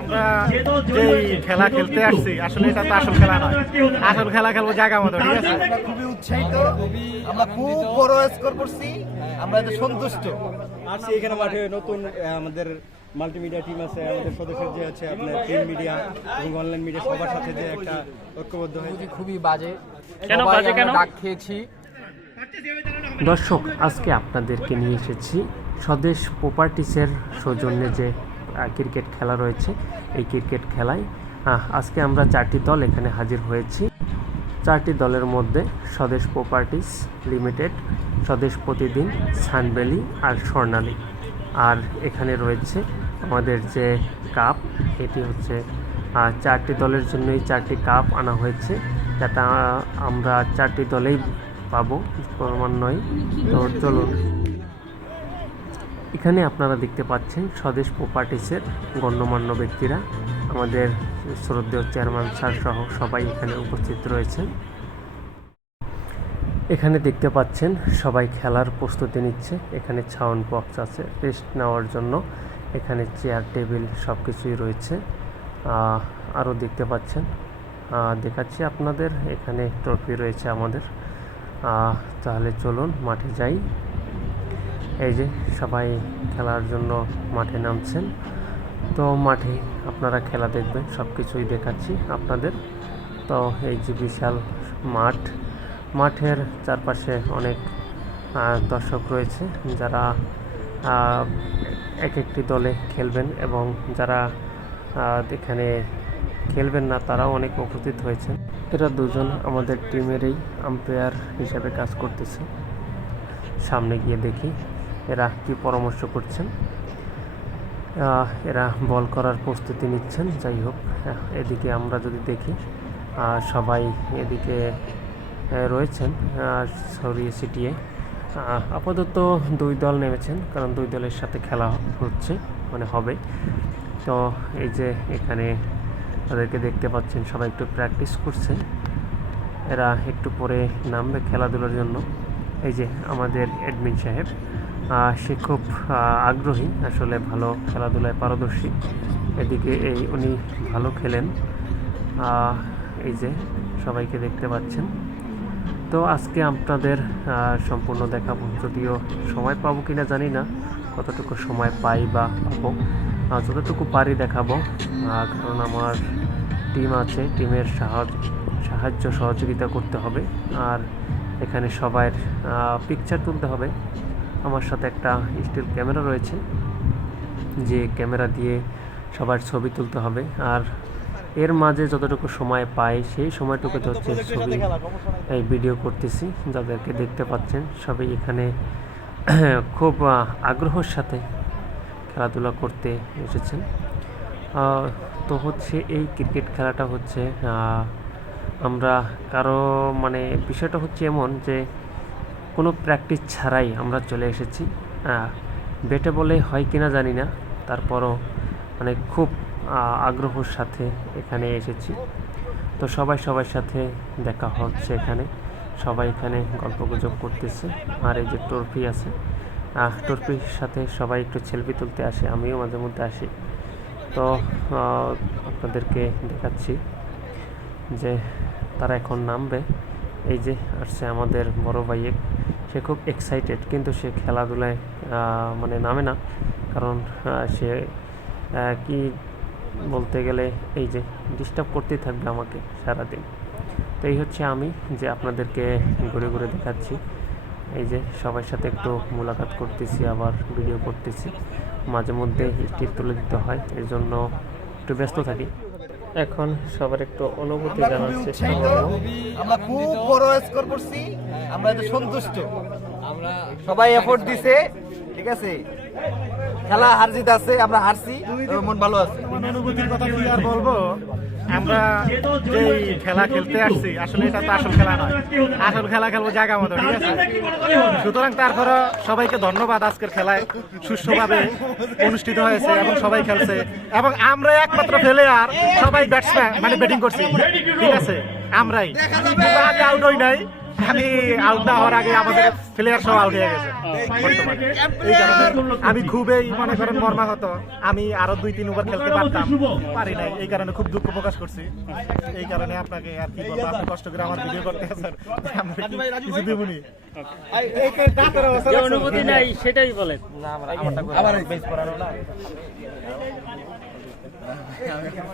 আমরা যে খেলা খেলতে আসছি আসলে এটা তো আসল খেলা নয়, আসল খেলা খেলবো জায়গা মতো, ঠিক আছে? খুবই উৎসাহিত, আমরা খুব বড় স্কোর করছি, আমরা এতে সন্তুষ্ট। আসছি এখানে মাঠে নতুন আমাদের মাল্টিমিডিয়া টিম আছে, আমাদের সদস্যের যে আছে আপনার প্রিন্ট মিডিয়া এবং অনলাইন মিডিয়া সবার সাথে যে একটা ঐক্যবদ্ধ হয়েছে। খুবই বাজে, কেন বাজে? কেন ডাক খেয়েছি। দর্শক, আজকে আপনাদেরকে নিয়ে এসেছি স্বদেশ প্রপার্টিসের সৌজন্যে যে ক্রিকেট খেলা রয়েছে। এই ক্রিকেট খেলায় আজকে আমরা 4টি দল এখানে হাজির হয়েছি। 4টি দলের মধ্যে স্বদেশ প্রপার্টিস লিমিটেড, স্বদেশ প্রতিদিন, সানভ্যালি আর স্বর্ণালী। আর এখানে রয়েছে আমাদের যে কাপ, এটি হচ্ছে 4টি দলের জন্যই 4টি কাপ আনা হয়েছে, যাতে আমরা 4টি দলেই পাবো, ক্রমান্বয়ে। তো চলুন, এখানে আপনারা দেখতে পাচ্ছেন স্বদেশ প্রপার্টিসের গণ্যমান্য ব্যক্তিরা, আমাদের শ্রদ্ধেয় চেয়ারম্যান স্যার সহ সবাই এখানে উপস্থিত রয়েছেন। এখানে দেখতে পাচ্ছেন সবাই খেলার প্রস্তুতি নিচ্ছে। এখানে সাউন্ড বক্স আছে রেস্ট নেওয়ার জন্য, এখানে চেয়ার টেবিল সব কিছুই রয়েছে। আরও দেখতে পাচ্ছেন, দেখাচ্ছি আপনাদের, এখানে ট্রফি রয়েছে আমাদের। তাহলে চলুন মাঠে যাই। এই যে সবাই খেলার জন্য মাঠে নামছেন। তো মাঠে আপনারা খেলা দেখবেন, সব কিছুই দেখাচ্ছি আপনাদের। তো এই যে বিশাল মাঠ, মাঠের চারপাশে অনেক দর্শক রয়েছে, যারা এক একটি দলে খেলবেন এবং যারা এখানে খেলবেন না তারাও অনেক উপস্থিত হয়েছেন। এরা দুজন আমাদের টিমেরই আম্পায়ার হিসেবে কাজ করতেছে। সামনে গিয়ে দেখি এরা কি পরামর্শ করছেন। এরা বল করার প্রস্তুতি নিচ্ছেন। যাই হোক, এদিকে আমরা যদি দেখি সবাই এদিকে রয়েছেন ছড়িয়ে ছিটিয়ে। আপাতত 2 দল নেমেছেন, কারণ 2 দলের সাথে খেলা হচ্ছে, মানে হবে। তো এই যে এখানে তাদেরকে দেখতে পাচ্ছেন, সবাই একটু প্র্যাকটিস করছে। এরা একটু পরে নামবে খেলাধুলার জন্য। এই যে আমাদের অ্যাডমিন সাহেব, সে খুব আগ্রহী, আসলে ভালো খেলাধুলায় পারদর্শী। এদিকে উনি ভালো খেলেন। এই যে সবাইকে দেখতে পাচ্ছেন। তো আজকে আপনাদের সম্পূর্ণ দেখাবো, যদিও সময় পাবো কিনা জানি না, কতটুকু সময় পাই বা পাবো, যতটুকু পারি দেখাবো। কারণ আমার টিম আছে, টিমের সাহায্য সহযোগিতা করতে হবে, আর এখানে সবার পিকচার তুলতে হবে। আমার সাথে একটা স্টিল ক্যামেরা রয়েছে, যে ক্যামেরা দিয়ে সবার ছবি তুলতে হবে। আর এর মাঝে যতটুকু সময় পাই সেই সময়টুকুতে হচ্ছে ছবি এই ভিডিও করতেছি। যাদেরকে দেখতে পাচ্ছেন সবাই এখানে খুব আগ্রহের সাথে খেলাধুলা করতে এসেছেন। তো হচ্ছে এই ক্রিকেট খেলাটা হচ্ছে আমরা মানে বিষয়টা হচ্ছে এমন যে কোনো প্র্যাকটিস ছাড়াই আমরা চলে এসেছি। ব্যাটে বলে হয় কিনা জানি না, তারপরও মানে খুব আগ্রহের সাথে এখানে এসেছি। তো সবাই সবার সাথে দেখা হচ্ছে, এখানে সবাই এখানে গল্পগুজব করতেছে। আর এই যে ট্রফি আছে, ট্রফির সাথে সবাই একটু সেলফি তুলতে আসে, আমিও মাঝে মধ্যে আসি। তো আপনাদেরকে দেখাচ্ছি যে তারা এখন নামবে। এই যে আসছে আমাদের বড় ভাইয়ের, সে খুব এক্সাইটেড, কিন্তু সে খেলাধুলায় মানে নামে না, কারণ সে কি বলতে গেলে এই যে ডিস্টার্ব করতেই থাকবে আমাকে সারাদিন। তো এই হচ্ছে আমি, যে আপনাদেরকে ঘুরে ঘুরে দেখাচ্ছি। এই যে সবার সাথে একটু মোলাকাত করতেছি, আবার ভিডিও করতেছি, মাঝে মধ্যে স্টিক তুলে দিতে হয়, এর জন্য একটু ব্যস্ত থাকি। এখন সবার একটু অনুভূতি জানার চেষ্টা করব। আমরা খুব বড় স্কোর করছি, আমরা এতে সন্তুষ্ট। আমরা সবাই এফোর্ট দিছে, ঠিক আছে, খেলা হার জিত আছে, আমরা হারছি, মন ভালো আছে। অনুভূতির কথা কি আর বলবো, আমরা যে খেলা খেলতে আসছি আসলে এটা তো আসল খেলা নয়, আসল খেলা খেলবো জায়গা মতো, ঠিক আছে? সুতরাং তারপরে সবাইকে ধন্যবাদ, আজকের খেলায় সুষ্ঠুভাবে অনুষ্ঠিত হয়েছে এবং সবাই খেলছে, এবং আমরা একমাত্র প্লেয়ার, সবাই ব্যাটসম্যান মানে ব্যাটিং করছি, ঠিক আছে? আমরাই আউট হই নাই, আমি আউট না হওয়ার আগে আমাদের প্লেয়ার সব আউট হয়ে গেছে বর্তমানে। এই কারণে আমি খুবই মনে করেন মর্মাহত। আমি আরো 2-3 ওভার খেলতে পারতাম, পারি নাই। এই কারণে খুব দুঃখ প্রকাশ করছি। এই কারণে আপনাকে আর কি বলবো, আপনি কষ্ট করে আমার ভিডিও করতে আছেন, আমরা কি কিছু দেবনি। যে অনুভূতি নাই সেটাই বলেন।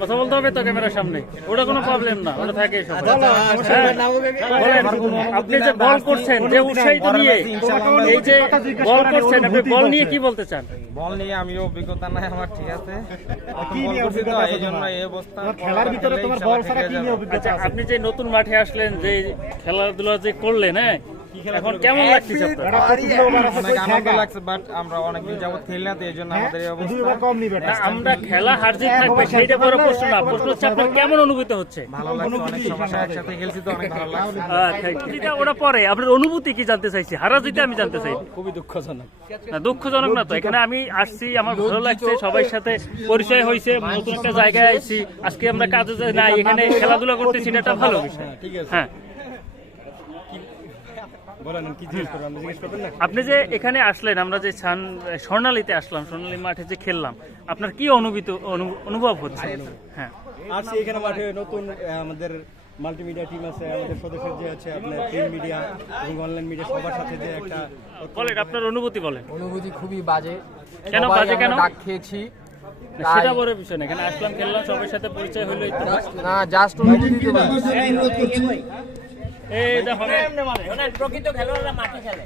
কথা বলতে হবে তো ক্যামেরার সামনে, ওটা কোনো প্রবলেম না, ওটা থাকে সব। বলেন, আপনি যে বল করছেন, যে উৎসাহিত নিয়ে এই যে বল করছেন, আপনি বল নিয়ে কি বলতে চান? বল নিয়ে আমি অভিজ্ঞতা নাই আমার, ঠিক আছে, বল করছি তো এই জন্য এই অবস্থা। খেলার ভিতরে তোমার বল ছাড়া কি নিয়ে অভিজ্ঞতা? আচ্ছা, আপনি যে নতুন মাঠে আসলেন, যে খেলাধুলা যে করলেন, হ্যাঁ, এখন কেমন লাগছে আপনার? অনেক আনন্দ লাগছে, বাট আমরা অনেকদিন যাবত খেলি না, তো এই জন্য আমাদের এই অবস্থা। কম নিবে না, আমরা খেলা হার জিত থাকবে সেইটা বড় প্রশ্ন না, প্রশ্ন হচ্ছে আপনার কেমন অনুভূতি হচ্ছে? ভালো লাগছে, অনেক সময় একসাথে খেলছি তো অনেক ভালো লাগছে। যেটা ওটা পরে আপনার অনুভূতি কি জানতে চাইছি, হারা জিতে আমি জানতে চাই। খুবই দুঃখজনক। না, দুঃখজনক না তো, এখানে আমি আসছি, আমার ভালো লাগছে, সবার সাথে পরিচয় হয়েছে, নতুন একটা জায়গায় আইছি। আজকে আমরা কাজে যাই না, এখানে খেলাধুলা করতেছি, এটা ভালো বিষয়। ঠিক আছে, হ্যাঁ, বলেন কি জিজ্ঞেস করবেন, আপনি জিজ্ঞেস করবেন না? আপনি যে এখানে আসলেন, আমরা যে স্বর্ণালীতে আসলাম, স্বর্ণালী মাঠে যে খেললাম, আপনার কি অনুভব হচ্ছে? হ্যাঁ, আসছি এখানে মাঠে নতুন আমাদের মাল্টিমিডিয়া টিম আছে, আমাদের সদস্যের যে আছে আপনার প্রিন্ট মিডিয়া এবং অনলাইন মিডিয়া সবার সাথে যে একটা বলেন আপনার অনুভূতি বলেন। অনুভূতি খুবই বাজে। কেন সবাই বাজে? আমরা কেন? ডাক খেয়েছি, না, সেটা বড় বিষয় না, এখানে আসলাম, খেললাম, সবার সাথে পরিচয় হইলোই তো। না জাস্ট অনুভূতি তো বলছি। এই দেখো, প্রকৃত খেলোয়াড়রা মাঠে খেলে।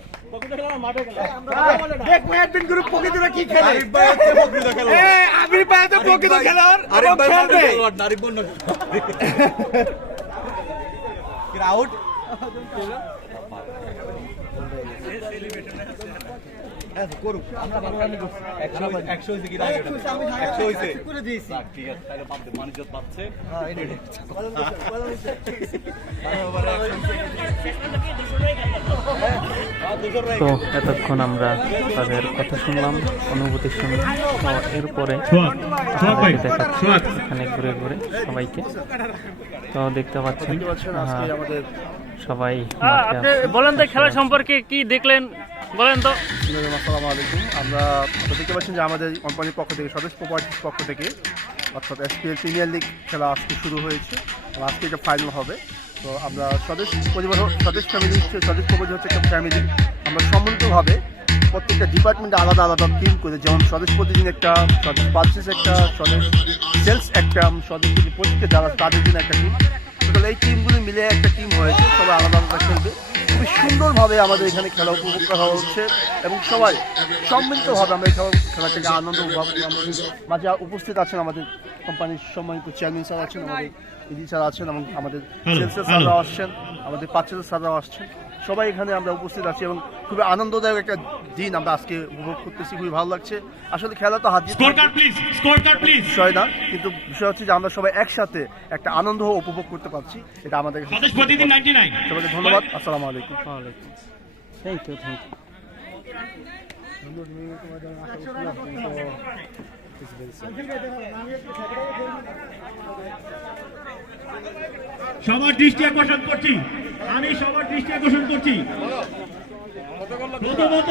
তো এতক্ষণ আমরা তাদের কথা শুনলাম, অনুভূতি শুনলাম। তো এরপরে আপনাদেরকে দেখাচ্ছি এখানে ঘুরে ঘুরে সবাইকে। তো দেখতে পাচ্ছেন সবাই মাঠে আপনি আসছে। বলেন তো খেলা সম্পর্কে কি দেখলেন, বলেন তো। আসসালামু আলাইকুম। আমরা দেখতে পাচ্ছেন যে আমাদের কোম্পানির পক্ষ থেকে, স্বদেশ প্রপার্টির পক্ষ থেকে, অর্থাৎ এসপিএল প্রিমিয়ার লিগ খেলা আজকে শুরু হয়েছে, আজকে এটা ফাইনাল হবে। তো আমরা স্বদেশ ফ্যামিলি হচ্ছে, স্বদেশ প্রপার্টি হচ্ছে একটা ফ্যামিলি। আমরা সম্মিলিতভাবে প্রত্যেকটা ডিপার্টমেন্টে আলাদা আলাদা টিম করে, যেমন স্বদেশ প্রতিদিন একটা, স্বদেশ পার্চেস একটা, স্বদেশ সেলস একটা, স্বদেশ প্রত্যেকটা যারা তাদের জন্য একটা টিম। টোটাল এই টিমগুলি মিলে একটা টিম হয়েছে, সবাই আলাদা আলাদা খেলবে। খুবই সুন্দরভাবে আমাদের এখানে খেলা উপভোগ করা হচ্ছে এবং সবাই সম্মিলিতভাবে আমরা এই খেলাটাকে আনন্দ উপভোগ। মাঝে উপস্থিত আছেন আমাদের কোম্পানির সম্মানিত চেয়ারম্যান স্যার আছেন, আমাদের ইডি স্যার আছেন এবং আমাদের সেলসের স্যাররাও আসছেন, আমাদের পার্চেসের স্যাররাও আসছেন। সবাই এখানে আমরা উপস্থিত আছি এবং খুবই আনন্দদায়ক একটা দিন আমরা আজকে উপভোগ করতেছি, খুবই ভালো লাগছে। আসলে খেলা তো হাত বিষয় না, কিন্তু বিষয় হচ্ছে যে আমরা সবাই একসাথে একটা আনন্দ উপভোগ করতে পারছি, এটা আমাদের সবাইকে ধন্যবাদ। আসসালামু আলাইকুম। থ্যাংক ইউ, থ্যাংক সবার দৃষ্টি আকর্ষণ করছি, আমি সবার দৃষ্টি আকর্ষণ করছি। প্রথমত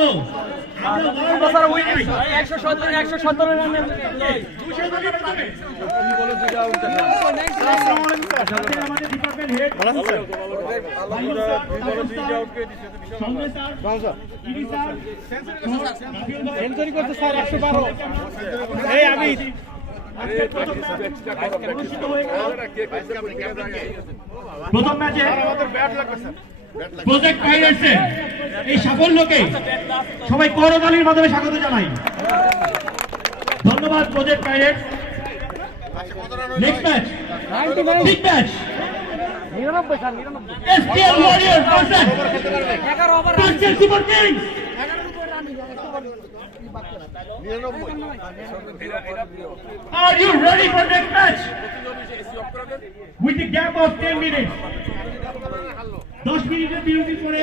সেঞ্চুরি করতে স্যার 112। এই আমি প্রথম ম্যাচে প্রজেক্ট পাইরেটসের এই সাফল্যকে সবাই করতালির মাধ্যমে স্বাগত জানাই। ধন্যবাদ project pirates. Next match, big match, SPL warriors versus purchase super kings. Are you ready for next match? With the gap of 10 minutes. 10 মিনিটের বিরতি পরে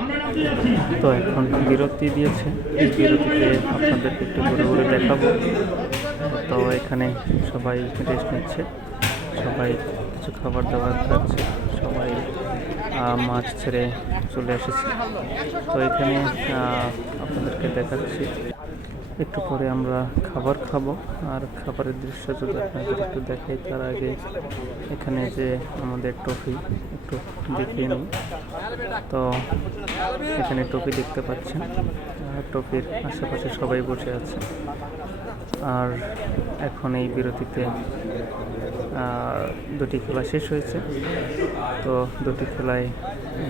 আমরা নামতে যাচ্ছি। তো এখন বিরতি দিয়েছে, এই বিরতিতে আপনাদেরকে একটু ঘুরে ঘুরে দেখাবো। তো এখানে সবাই রেস্ট নিচ্ছে, সবাই কিছু খাবার দাবার খাচ্ছে, সবাই মাঠ ছেড়ে চলে এসেছি। তো এখানে আপনাদেরকে দেখাচ্ছি, একটু পরে আমরা খাবার খাবো। আর খাবারের দৃশ্য যদি আপনাদের একটু দেখাই তার আগে এখানে যে আমাদের ট্রফি একটু দেখিয়ে নিই। তো এখানে ট্রফি দেখতে পাচ্ছেন, ট্রফির আশেপাশে সবাই বসে আছে। আর এখন এই বিরতিতে দুটি খেলা শেষ হয়েছে। তো দুটি খেলায়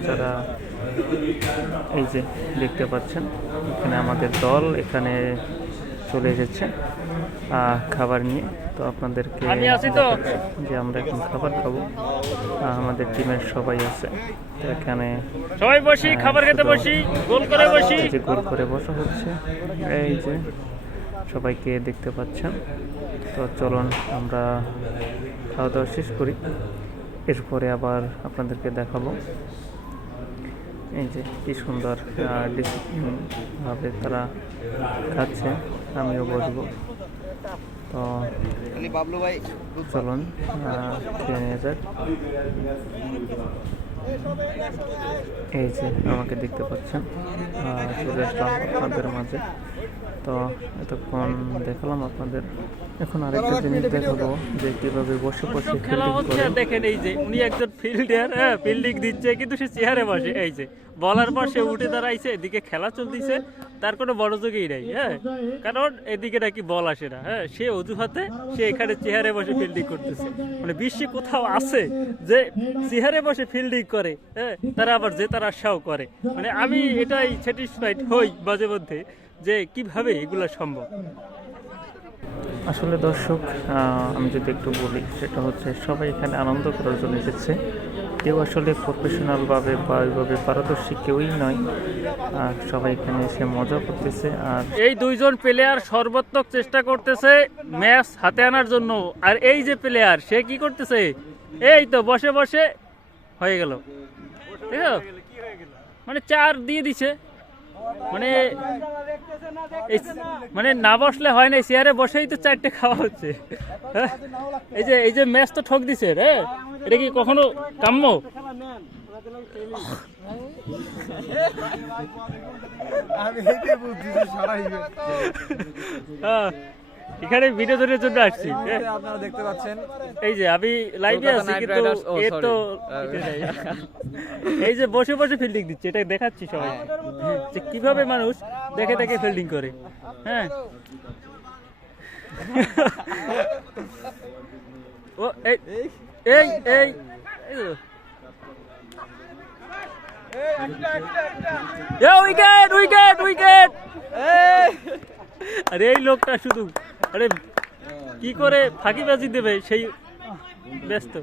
যারা এই যে দেখতে পাচ্ছেন এখানে আমাদের দল এখানে চলে এসেছে খাবার নিয়ে। তো আপনাদেরকে দেখাচ্ছি যে আমরা এখন খাবার খাবো। আমাদের টিমের সবাই আছে, তো এখানে সবাই বসি, খাবার খেতে বসি, গোল করে বসি। যে গোল করে বসা হচ্ছে, এই যে সবাইকে দেখতে পাচ্ছেন। তো চলুন আমরা খাওয়া দাওয়া শেষ করি, এরপরে আবার আপনাদেরকে দেখাবো। এই যে কি সুন্দর ডিসিপ্লিনভাবে তারা খাচ্ছে, আমিও বসবো। তো বাবলু ভাই চলুন খেয়ে নিয়ে যাক। এই যে আমাকে দেখতে পাচ্ছেন, চলে আসলাম আপনাদের মাঝে। তো এতক্ষণ দেখালাম আপনাদের, এখন আরেকটা জিনিস দেখাবো যে কিভাবে বসে বসে খেলা হচ্ছে। দেখেন এই যে উনি একজন ফিল্ডার, ফিল্ডিং দিচ্ছে কিন্তু সে চেয়ারে বসে। এই যে বলার পর সে উঠে দাঁড়াইছে, এদিকে খেলা চলতেছে, তার কোনো মনোযোগই নাই। কারণ এদিকে নাকি বল আসে না। সে অজুহাতে সে এখানে চেয়ারে বসে ফিল্ডিং করতেছে। মানে বিশ্বে কোথাও আছে যে চেয়ারে বসে ফিল্ডিং করে, তারা আবার জেতার আশাও করে। মানে আমি এটাই স্যাটিসফাইড হই মাঝে মধ্যে যে কিভাবে এগুলো সম্ভব। আসলে দর্শক, আমি যদি একটু বলি, সেটা হচ্ছে সবাই এখানে আনন্দ করার জন্য এসেছে। কেউ আসলে প্রফেশনালভাবে বা ওইভাবে পারদর্শী কেউই নয়, সবাই এখানে এসে মজা করতেছে। আর এই দুইজন প্লেয়ার সর্বাত্মক চেষ্টা করতেছে ম্যাচ হাতে আনার জন্য। আর এই যে প্লেয়ার, সে কি করতেছে, এই তো বসে বসে হয়ে গেল, ঠিক আছে? মানে 4 দিয়ে দিছে। মানে না বসলে হয় না, চেয়ারে বসেই তো 4টে খাওয়া হচ্ছে। এই যে ম্যাচ তো ঠক দিছে রে, এটা কি কখনো কাম্য? এখানে ভিডিও ধরার জন্য আসছি। আপনারা দেখতে পাচ্ছেন এই যে আমি লাইভে আছি, কিন্তু এর তো এই যে বসে বসে ফিল্ডিং দিচ্ছে, এটা দেখাচ্ছি সবাই যে কিভাবে মানুষ দেখে দেখে ফিল্ডিং করে। হ্যাঁ, ও এই এই এই উইকেট উইকেট উইকেট! আরে এই লোকটা শুধু আরে কি করে ফাঁকিবাজি দেবে সেই ব্যস্ত।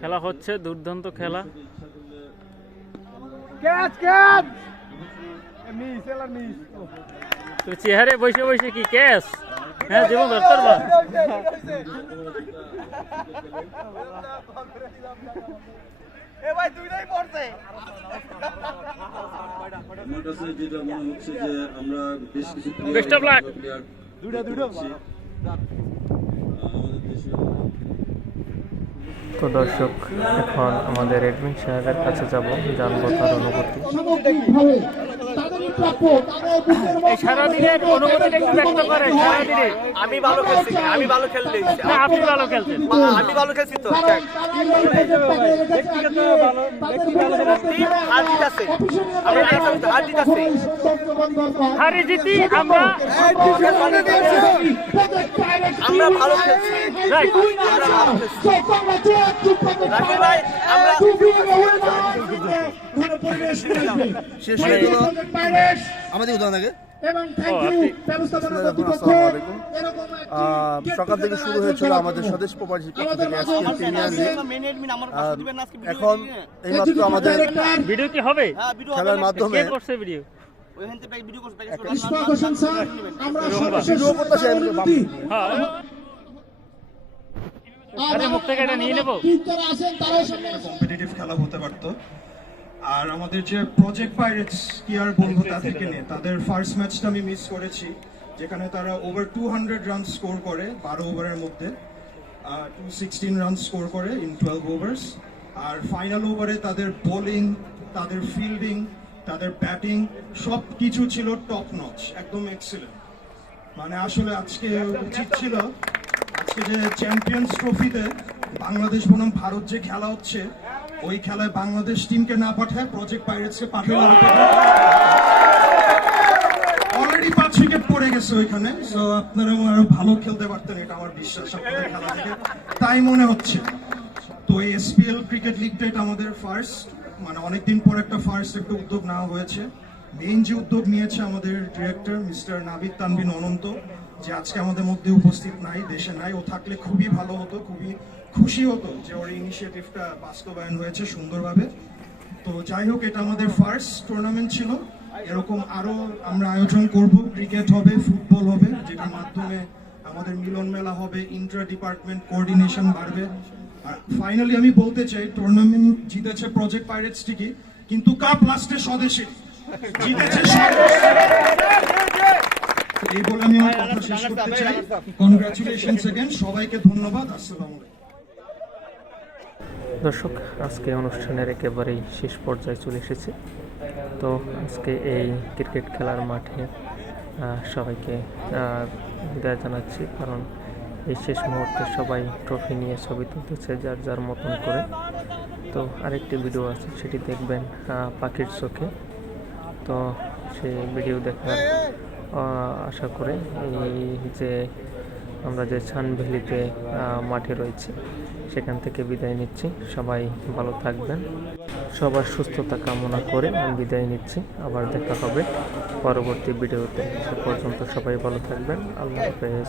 খেলা হচ্ছে, দুর্দান্ত খেলা। চেহারে বসে বসে কি ক্যাচ? হ্যাঁ, জীবন ধরতে পারবা। Best of luck. তো দর্শক, এখন আমাদের এডমিন সাহেবের কাছে যাব, জানবো তার অনুভূতি। সারাদিনের অনুভূতিটা একটু ব্যক্ত করেন। সারাদিনে আমি ভালো খেলছি, আমি ভালো খেলছি, না, আপনি ভালো খেলছেন। আমি ভালো খেলছি তো। হারি জিতি আমরা ভালো খেলছি। শেষ হয়ে গেল আমাদের উদাহরণ আগে। সকাল থেকে শুরু হয়েছিল আমাদের স্বদেশ প্রপার্টির পক্ষ থেকে SPL প্রিমিয়ার লিগ। এখন এইমাত্র আমাদের ভিডিও কি হবে খেলার মাধ্যমে ভিডিও আরে মুখ থেকে এটা নিয়ে নেবো। যারা আছেন তারাও সামনে আসুন। কম্পিটিটিভ খেলা হতে পারতো। আর আমাদের যে প্রজেক্ট পাইরেটস কি আর বলবো তা থেকে নিয়ে তাদের ফার্স্ট ম্যাচটা আমি মিস করেছি, যেখানে তারা ওভার 200 রান স্কোর করে 12 ওভারের মধ্যে, 216 রান স্কোর করে ইন 12 ওভার্স। আর ফাইনাল ওভারে তাদের বোলিং, তাদের ফিল্ডিং, তাদের ব্যাটিং সব কিছু ছিল টপ নচ, একদম এক্সিলেন্ট। মানে আসলে আজকে উচিত ছিল, আজকে যে চ্যাম্পিয়ন্স ট্রফিতে বাংলাদেশ বনাম ভারত যে খেলা হচ্ছে, ওই খেলায় বাংলাদেশ টিমকে না পাঠায় প্রজেক্ট পাইরেটসকে পাঠালো। অলরেডি 5 উইকেট পড়ে গেছে ওইখানে, সো আপনারা আরো ভালো খেলতে পারতেন, এটা আমার বিশ্বাস আপনাদের খেলা থেকে তাই মনে হচ্ছে। তো এই এসপিএল ক্রিকেট লিগটা এটা আমাদের ফার্স্ট, মানে অনেকদিন পর একটা উদ্যোগ নেওয়া হয়েছে। মেইন যে উদ্যোগ নিয়েছে আমাদের ডিরেক্টর মিস্টার নাবিদ তানবিন অনন্ত, যে আজকে আমাদের মধ্যে উপস্থিত নাই, দেশে নাই। ও থাকলে খুবই ভালো হতো, খুবই খুশি হতো যে ওর ইনিশিয়েটিভটা বাস্তবায়ন হয়েছে সুন্দরভাবে। তো যাই হোক, এটা আমাদের ফার্স্ট টুর্নামেন্ট ছিল। এরকম আরো আমরা আয়োজন করব, ক্রিকেট হবে, ফুটবল হবে, যেটার মাধ্যমে আমাদের মিলন মেলা হবে, ইন্ট্রা ডিপার্টমেন্ট কোঅর্ডিনেশন বাড়বে। আর ফাইনালি আমি বলতে চাই, টুর্নামেন্ট জিতেছে প্রজেক্ট পাইরেটস ঠিকই, কিন্তু কাপ লাস্টে স্বদেশী জিতেছে। এই বলে আমি আমার কথা শেষ করতে চাই। কনগ্রাচুলেশনস अगेन, সবাইকে ধন্যবাদ। আসসালামু আলাইকুম। দর্শক, আজকে অনুষ্ঠানের একেবারেই শেষ পর্যায়ে চলে এসেছে। তো আজকে এই ক্রিকেট খেলার মাঠে সবাইকে বিদায় জানাচ্ছি, কারণ এই শেষ মুহূর্তে সবাই ট্রফি নিয়ে ছবি তুলতেছে যার যার মতন করে। তো আরেকটি ভিডিও আছে, সেটি দেখবেন পাখির চোখে। তো সেই ভিডিও দেখার আশা করে এই যে আমরা যে ছান ভ্যালিতে মাঠে রয়েছি সেখান থেকে বিদায় নিচ্ছি। সবাই ভালো থাকবেন, সবার সুস্থতা কামনা করে আমি বিদায় নিচ্ছি। আবার দেখা হবে পরবর্তী ভিডিওতে। সে পর্যন্ত সবাই ভালো থাকবেন। আল্লাহ হাফেজ।